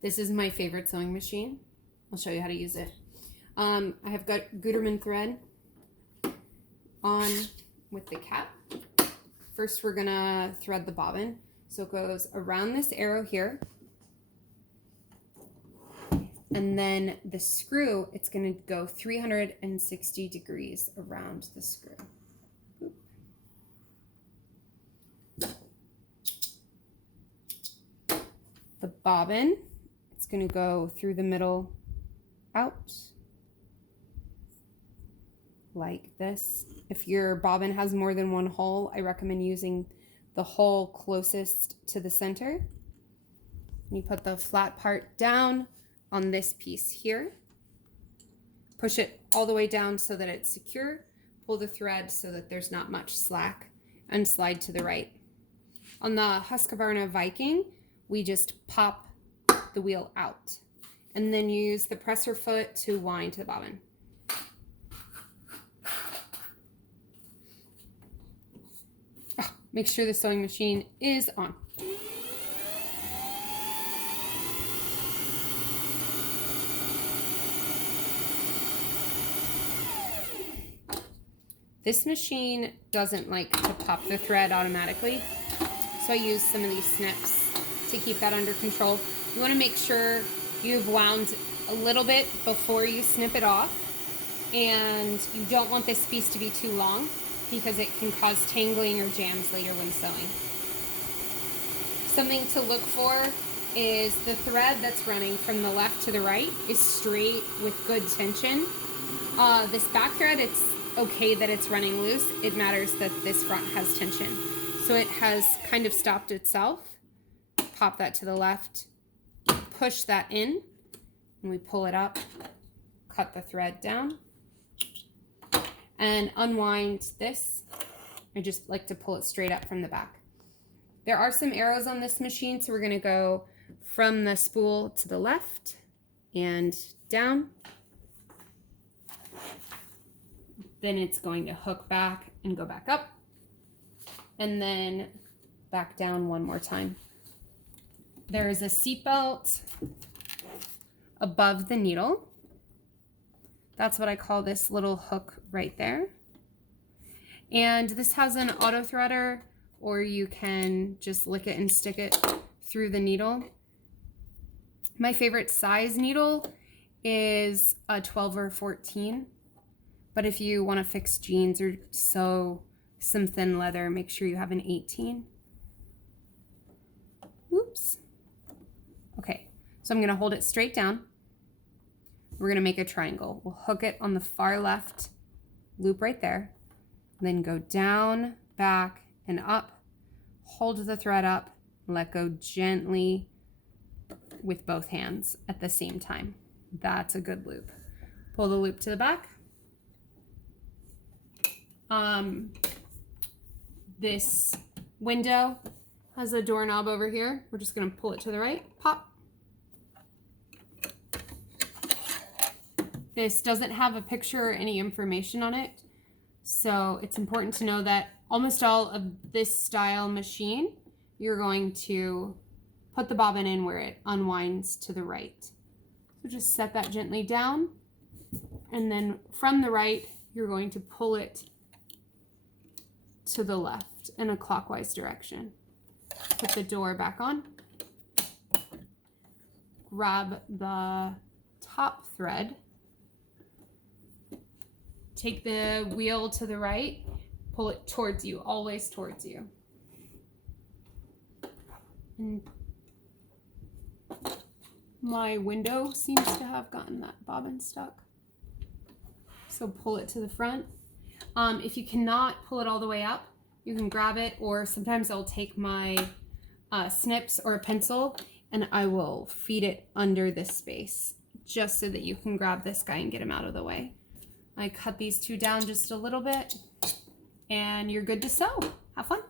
This is my favorite sewing machine. I'll show you how to use it. I have got Gutermann thread on with the cap. First, we're gonna thread the bobbin. So it goes around this arrow here. And then the screw, it's gonna go 360 degrees around the screw. The bobbin, it's going to go through the middle out like this. If your bobbin has more than one hole, I recommend using the hole closest to the center. You put the flat part down on this piece here. Push it all the way down so that it's secure. Pull the thread so that there's not much slack and slide to the right. On the Husqvarna Viking, we just pop the wheel out and then use the presser foot to wind the bobbin. Oh, make sure the sewing machine is on. This machine doesn't like to pop the thread automatically, so I use some of these snips to keep that under control. You want to make sure you've wound a little bit before you snip it off, and you don't want this piece to be too long because it can cause tangling or jams later when sewing. Something to look for is the thread that's running from the left to the right is straight with good tension. This back thread, it's okay that it's running loose. It matters that this front has tension. So it has kind of stopped itself. Pop that to the left, push that in, and we pull it up, cut the thread down, and unwind this. I just like to pull it straight up from the back. There are some arrows on this machine, so we're going to go from the spool to the left and down. Then it's going to hook back and go back up, and then back down one more time. There is a seat belt above the needle. That's what I call this little hook right there. And this has an auto threader, or you can just lick it and stick it through the needle. My favorite size needle is a 12 or 14. But if you want to fix jeans or sew some thin leather, make sure you have an 18. Oops. Okay, so I'm going to hold it straight down. We're going to make a triangle. We'll hook it on the far left loop right there. Then go down, back, and up. Hold the thread up. Let go gently with both hands at the same time. That's a good loop. Pull the loop to the back. This window has a doorknob over here. We're just going to pull it to the right. Pop. This doesn't have a picture or any information on it, so it's important to know that almost all of this style machine, you're going to put the bobbin in where it unwinds to the right. So just set that gently down, and then from the right, you're going to pull it to the left in a clockwise direction. Put the door back on. Grab the top thread. Take the wheel to the right. Pull it towards you, always towards you. And my window seems to have gotten that bobbin stuck. So pull it to the front. If you cannot pull it all the way up, you can grab it, or sometimes I'll take my snips or a pencil and I will feed it under this space just so that you can grab this guy and get him out of the way. I cut these two down just a little bit and you're good to sew. Have fun.